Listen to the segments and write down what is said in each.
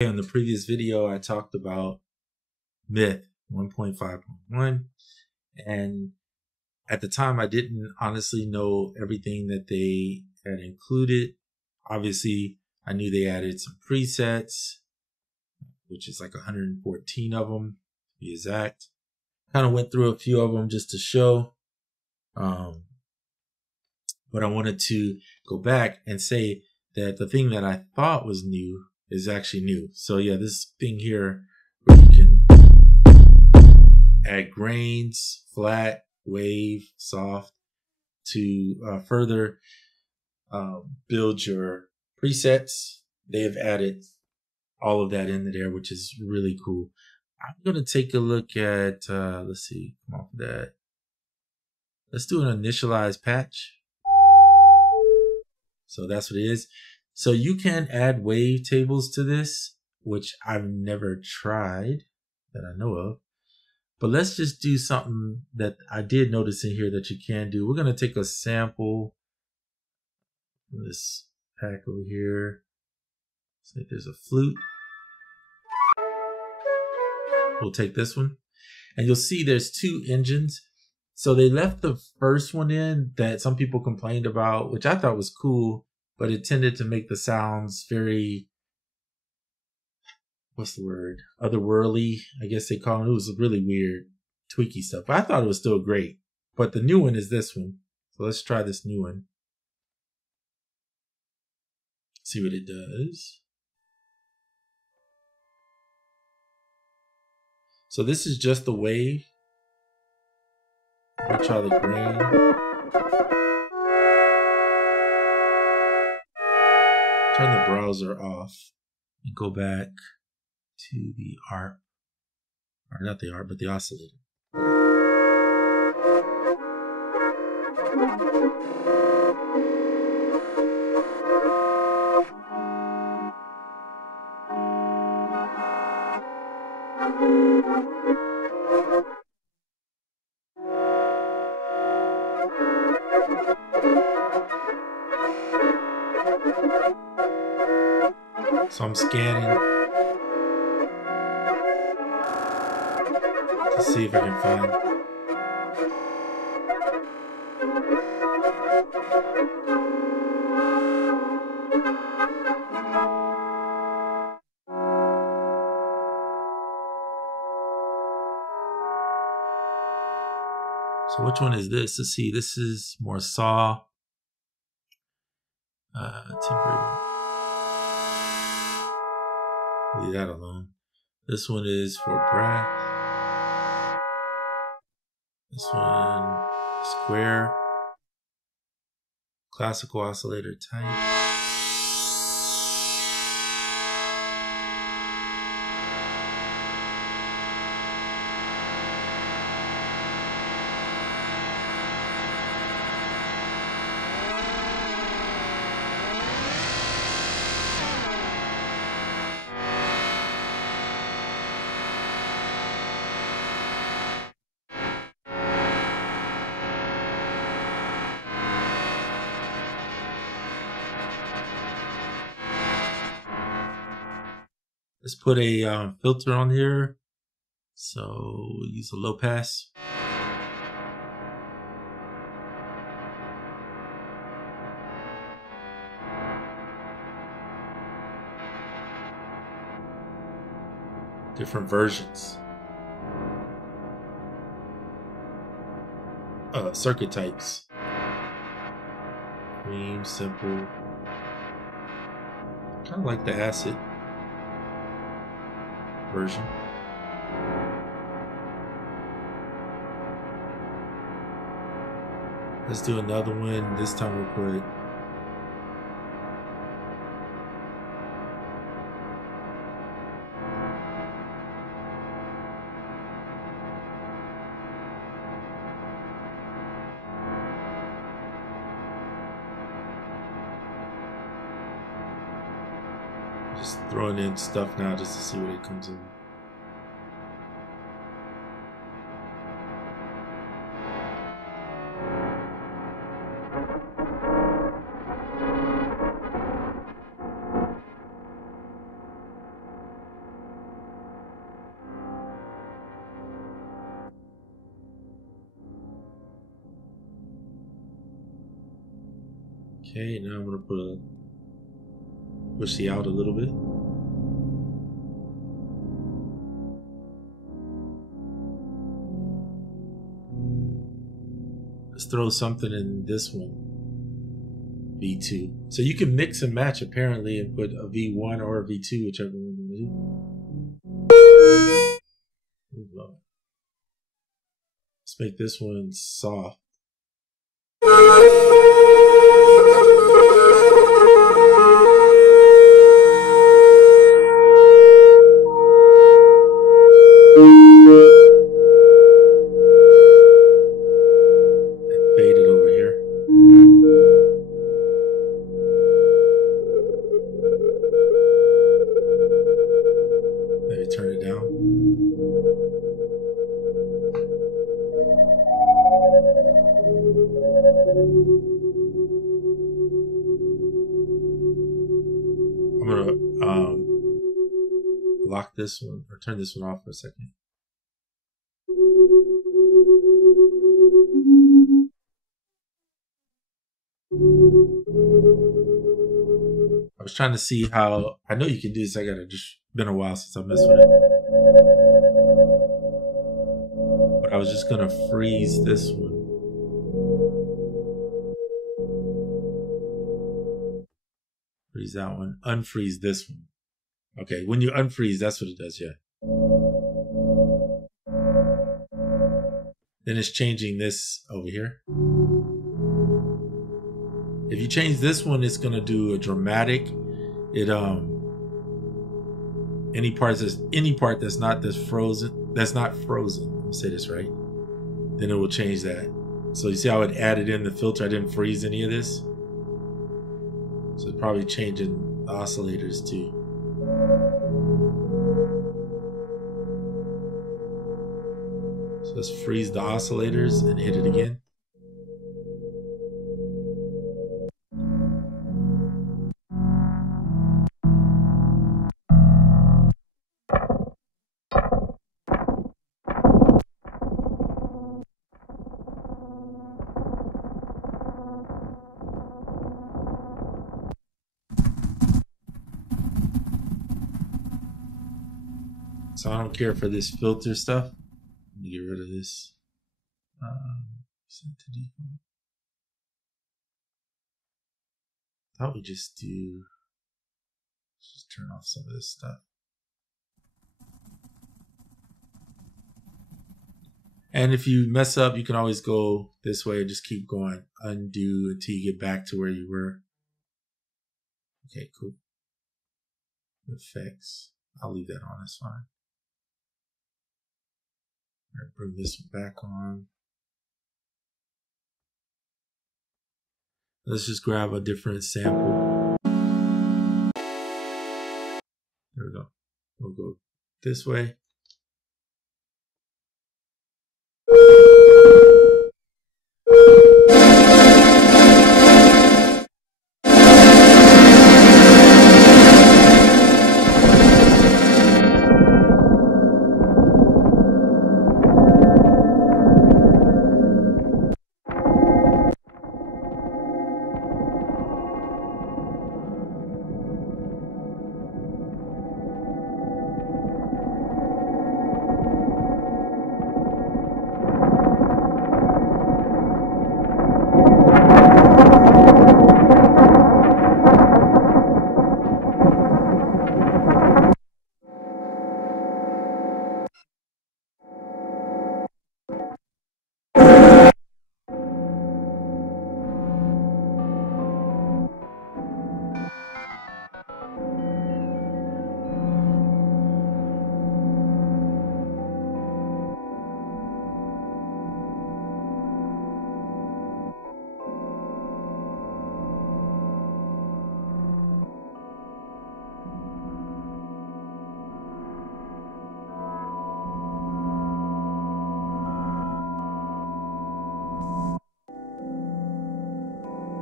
In the previous video, I talked about Myth 1.51, and at the time, I didn't honestly know everything that they had included. Obviously, I knew they added some presets, which is like 114 of them, to be exact. Kind of went through a few of them just to show, but I wanted to go back and say that the thing that I thought was new is actually new. So yeah, this thing here where you can add grains, flat, wave, soft to further build your presets. They have added all of that in there, which is really cool. I'm going to take a look at, let's see, come off of that. Let's do an initialize patch. So that's what it is. So you can add wave tables to this, which I've never tried that I know of. But let's just do something that I did notice in here that you can do. We're going to take a sample from this pack over here. Say there's a flute. We'll take this one. And you'll see there's two engines. So they left the first one in that some people complained about, which I thought was cool, but it tended to make the sounds very, what's the word? Otherworldly, I guess they call it. It was really weird, tweaky stuff. But I thought it was still great. But the new one is this one. So let's try this new one. See what it does. So this is just the wave. I'll try the grain. Turn the browser off and go back to the ARP, or not the ARP, but the oscillator. So I'm scanning to see if I can find. So which one is this? Let's see. This is more saw. Temporary. Leave that alone. This one is for breath. This one, square. Classical oscillator type. Let's put a filter on here. So we'll use a low pass. Different versions. Circuit types. Cream, simple. Kind of like the acid version. Let's do another one. This time we'll put just throwing in stuff now just to see what it comes in. Okay, now I'm gonna push the out a little bit. Let's throw something in this one, V2. So you can mix and match apparently and put a V1 or a V2, whichever one you want to do. Let's make this one soft. Turn it down. I'm gonna lock this one or turn this one off for a second. I was trying to see how, I know you can do this. I gotta just been a while since I messed with it. But I was just gonna freeze this one. Freeze that one. Unfreeze this one. Okay, when you unfreeze, that's what it does, yeah. Then it's changing this over here. If you change this one, it's gonna do a dramatic. Any part that's not frozen. Let me say this right. Then it will change that. So you see how it added in the filter? I didn't freeze any of this. So it's probably changing the oscillators too. So let's freeze the oscillators and hit it again. So I don't care for this filter stuff. Let me get rid of this. Set to default. I thought we just turn off some of this stuff. And if you mess up, you can always go this way and just keep going. Undo until you get back to where you were. Okay, cool. Effects. I'll leave that on, that's fine. All right, bring this one back on. Let's just grab a different sample. There we go. We'll go this way.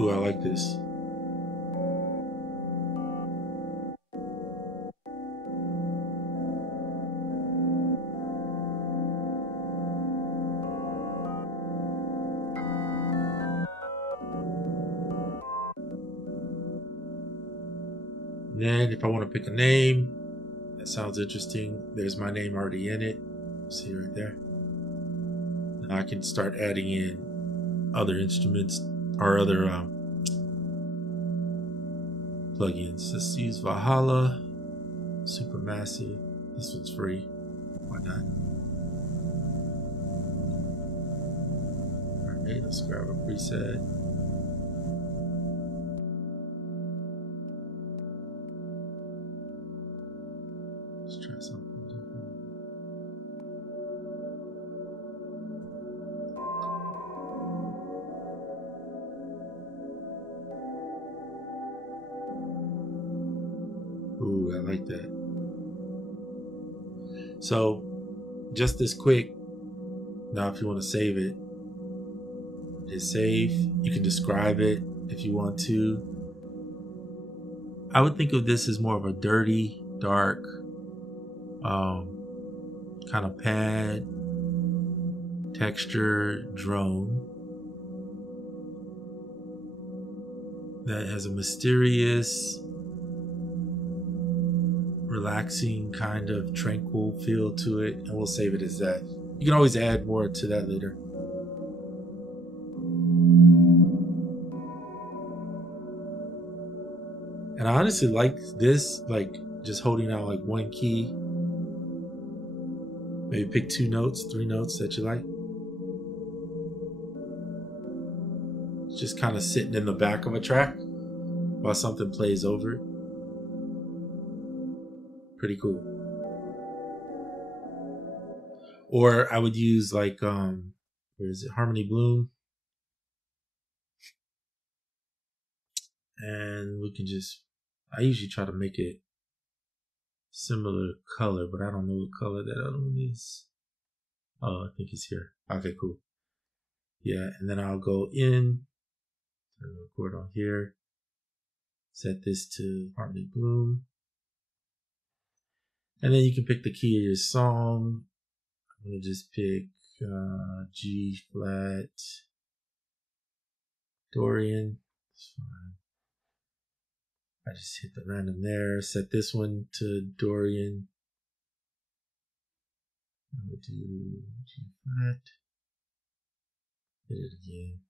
Ooh, I like this. And then if I want to pick a name that sounds interesting, there's my name already in it. See right there. Now I can start adding in other instruments or other plugins. Let's use Valhalla, Supermassive. This one's free. Why not? Alright, let's grab a preset. Let's try something different. Ooh, I like that. So, just this quick. Now, if you want to save it, hit save. You can describe it if you want to. I would think of this as more of a dirty, dark, kind of pad texture drone that has a mysterious, relaxing, kind of tranquil feel to it, and we'll save it as that. You can always add more to that later. And I honestly like this, like just holding out like one key. Maybe pick 2 notes, 3 notes that you like. Just kind of sitting in the back of a track while something plays over it. Pretty cool. Or I would use like, where is it? Harmony Bloom. And we can just, I usually try to make it similar color, but I don't know what color that other one is. Oh, I think it's here. Okay, cool. Yeah, and then I'll go in, turn the record on here, set this to Harmony Bloom. And then you can pick the key of your song. I'm going to just pick G flat, Dorian. That's fine. I just hit the random there. Set this one to Dorian. I'm going to do G flat. Hit it again.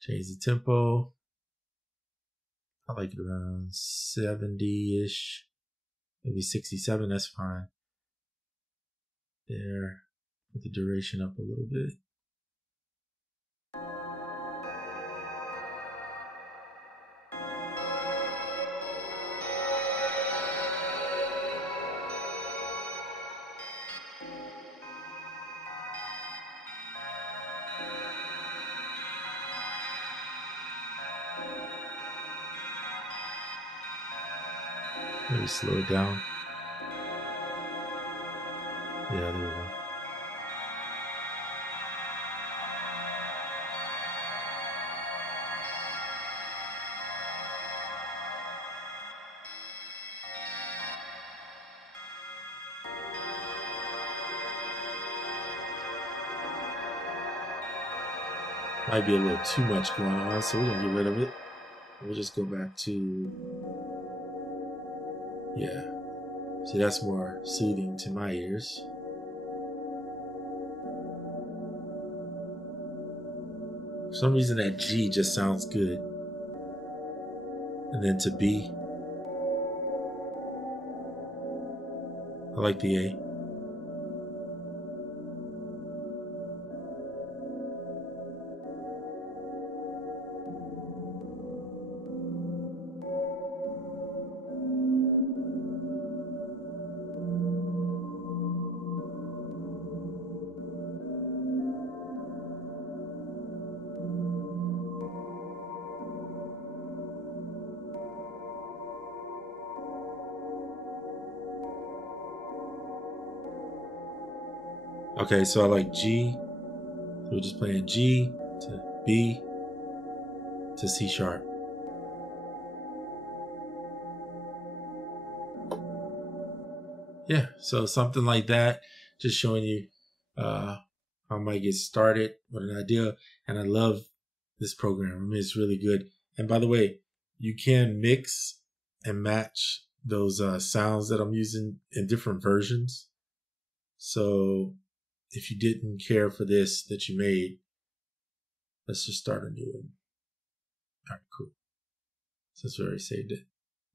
Change the tempo. I like it around 70-ish. Maybe 67, that's fine. There. Put the duration up a little bit. Maybe slow it down. Yeah, there we go. Might be a little too much going on, so we're gonna get rid of it. We'll just go back to, yeah. See, that's more soothing to my ears. For some reason that G just sounds good. And then to B, I like the A. Okay, so I like G. So we're just playing G to B to C sharp. Yeah, so something like that, just showing you how I might get started with an idea. And I love this program. I mean, it's really good. And by the way, you can mix and match those sounds that I'm using in different versions. So if you didn't care for this that you made, let's just start a new one. All right, cool. Since we already saved it.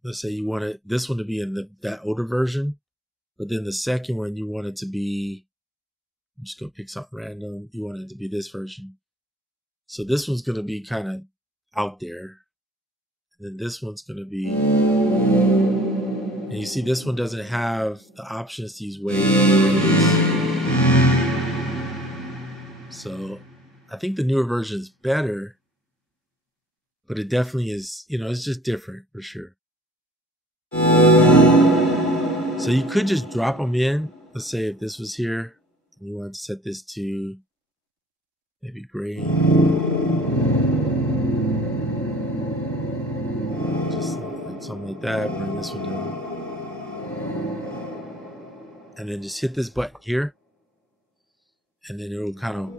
Let's say you wanted this one to be in that older version, but then the second one you want it to be, I'm just going to pick something random. You want it to be this version. So this one's going to be kind of out there. And then this one's going to be, and you see this one doesn't have the options to use waves. So I think the newer version is better, but it definitely is, it's just different for sure. So you could just drop them in. Let's say if this was here and you wanted to set this to maybe green. Just like something like that. Bring this one down. And then just hit this button here. And then it'll kind of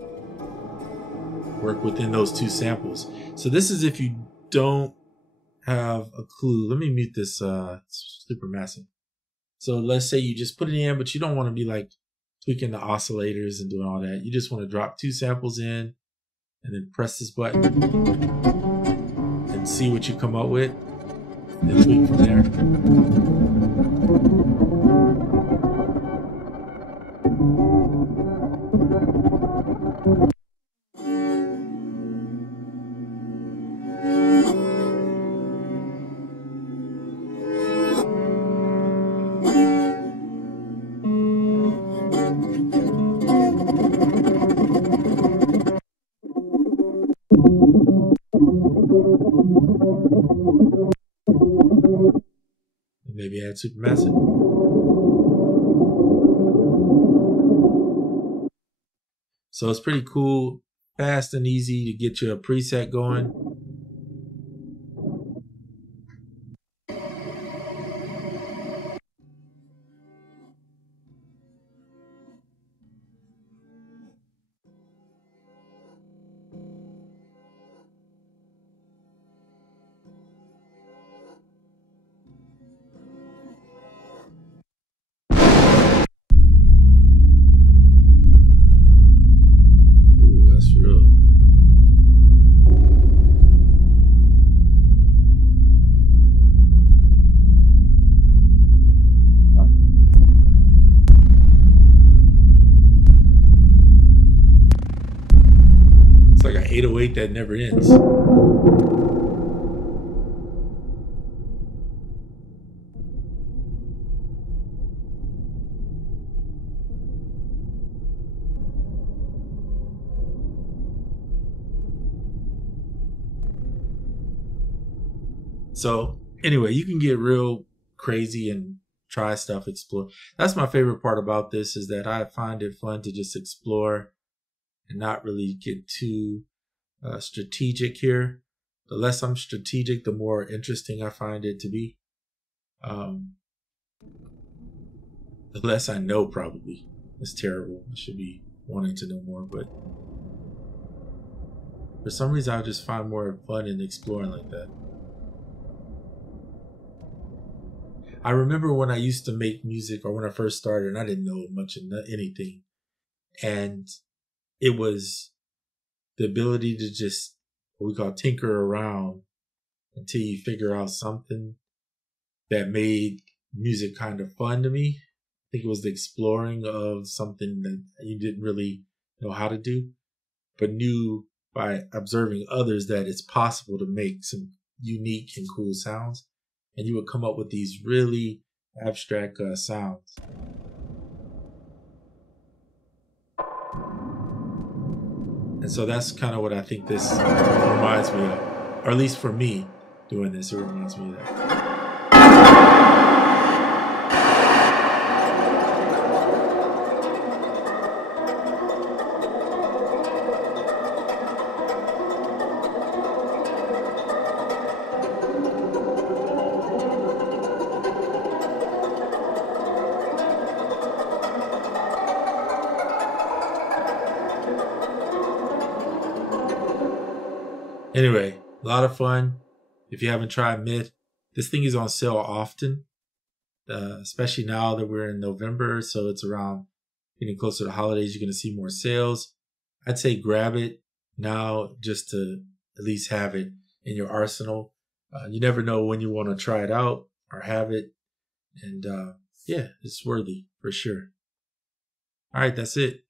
work within those two samples. So this is if you don't have a clue. Let me mute this super massive. So let's say you just put it in, but you don't want to be like tweaking the oscillators and doing all that. You just want to drop two samples in and then press this button and see what you come up with. And then tweak from there. Maybe add supermassive. So it's pretty cool, fast and easy to get your preset going. Like an 808 that never ends. So anyway, you can get real crazy and try stuff, explore. That's my favorite part about this, is that I find it fun to just explore and not really get too strategic here. The less I'm strategic, the more interesting I find it to be. The less I know, probably. It's terrible. I should be wanting to know more, but for some reason I just find more fun in exploring like that. I remember when I used to make music, or when I first started, and I didn't know much of anything, and it was the ability to just, what we call, tinker around until you figure out something that made music kind of fun to me. I think it was the exploring of something that you didn't really know how to do, but knew by observing others that it's possible to make some unique and cool sounds. And you would come up with these really abstract sounds. And so that's kind of what I think this reminds me of. Or at least for me, doing this, it reminds me of that. Anyway, a lot of fun. If you haven't tried Myth, this thing is on sale often, especially now that we're in November. So it's around getting closer to holidays. You're going to see more sales. I'd say grab it now just to at least have it in your arsenal. You never know when you want to try it out or have it. And yeah, it's worthy for sure. All right, that's it.